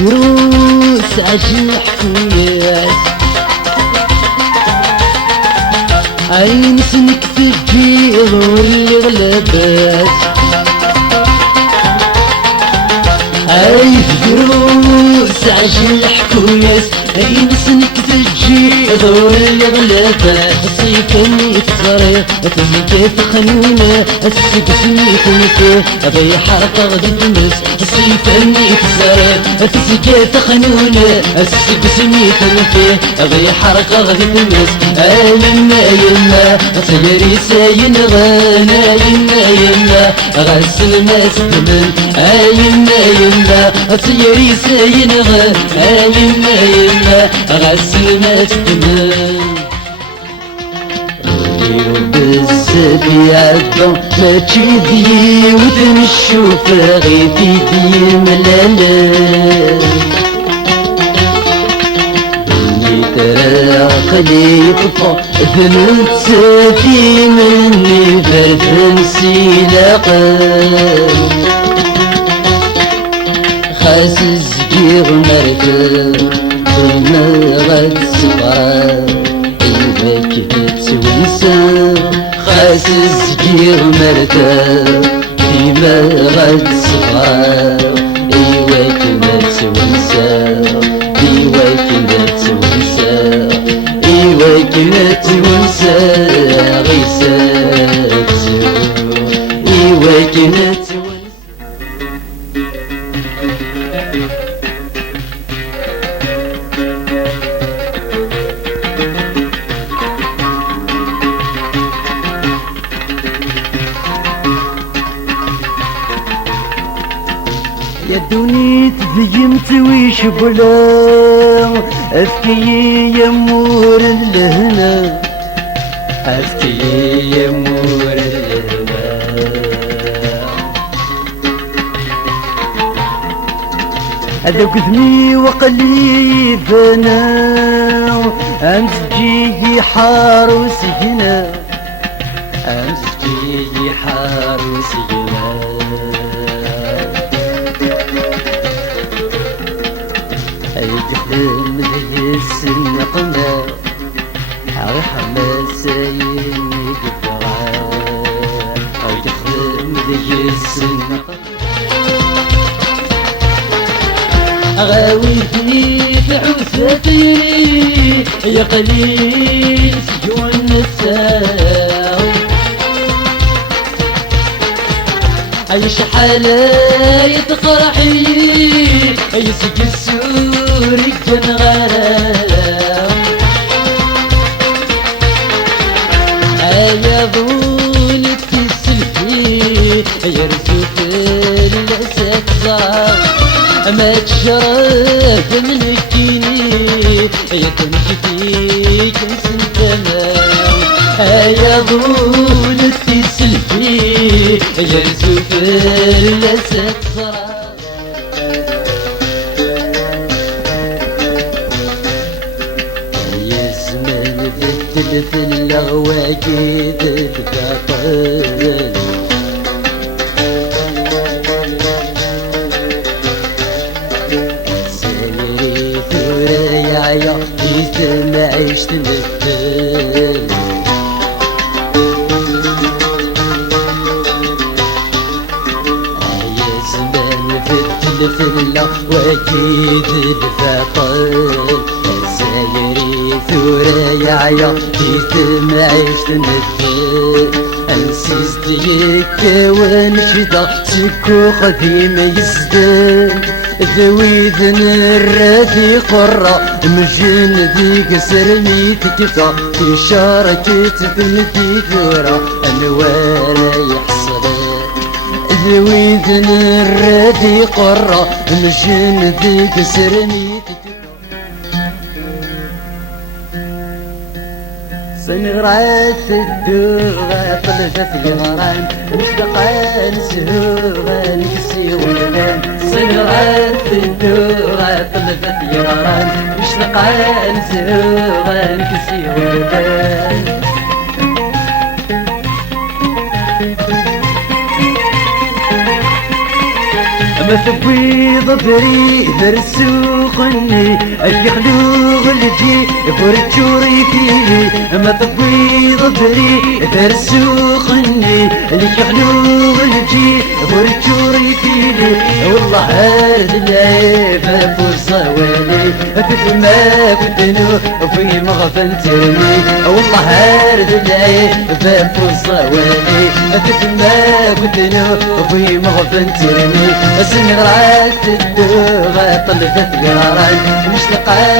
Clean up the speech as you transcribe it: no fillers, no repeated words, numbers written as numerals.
دروس عجل حكايات عين سنك تجي غوري غلبات عين دروس عجل حكايات عين سنك تجي غوري غلبات صيفني تصريح تزكي تخنونة السقسني تنكي أبي حرقة غدي تمس صيفني تصريح تزكي تخنونة السقسني تنكي أبي حرقة غدي تمس يما يما تجري ساين غانا يما غسل ما تدمن يما يما تجري ساين غانا يما غسل ما تدمن بزاف يعدو ما تشدي وتنشوف غير تيدي ملالا اللي ترى عقلي يطفى ذنوب تسافي مني برد نسيلاقا خاسس جيغ مركب ما غاد صغار خاسس جير مركب فيما غد صغار ايوا كما تونسا ايوا كما تونسا ايوا كما تونسا غيسات ايوا كما تونسا يا دوني تذيمت ويش بلا أفكي يمور الهنا أفكي يمور الهنا هذاك ذني وقلي فنا أمس تجي حاروس هنا أمس تجي حاروس هنا يدخل ذي السنقنا عغي حماسين يدفع يدخل ذي السنقنا غاويتني في عوثتي يا قليل سجون النساء عيش حالة يتقرحي يسق السور الجنغرام يظون التسلفي يرزق الأسد صار ما تشرف من الكيني يتنجدي كنسن تمام يظون التسلفي يرزق الأسد صار في اللغوة جيد القطر سيري ثريا يا جيت ما عشت مثل يا زمان في اللغوة جيد القطر سايري ثريا يا جيت ما عشت مثل انسيس ديك ونشدا سكو قديم يزدان ذوي ذن الراثي قرة مجن ذيك سرمي تكفى في شاركة ثمتي ثورة انوار يحصل ذوي ذن الراثي قرة مجن ذيك سرمي سنغرات الدوغة طلبت الغرام مشتاقة نسهوغة نكسي ولدان سنغرات الدوغة طلبت الغرام مشتاقة نسهوغة نكسي ولدان ما تبوي ضبري درسوخني يخلو غلجي فرتشوري فيني ما تبوي ضبري درسوخني يخلو غلجي فرتشوري فيني والله هاد العيب فرصة والي ما كنتنو في مغفلتني والله هاد العيب فرصة والي ما كنتنو في مغفلتني سنغرات الدوغة طلبت قراران مش لقاء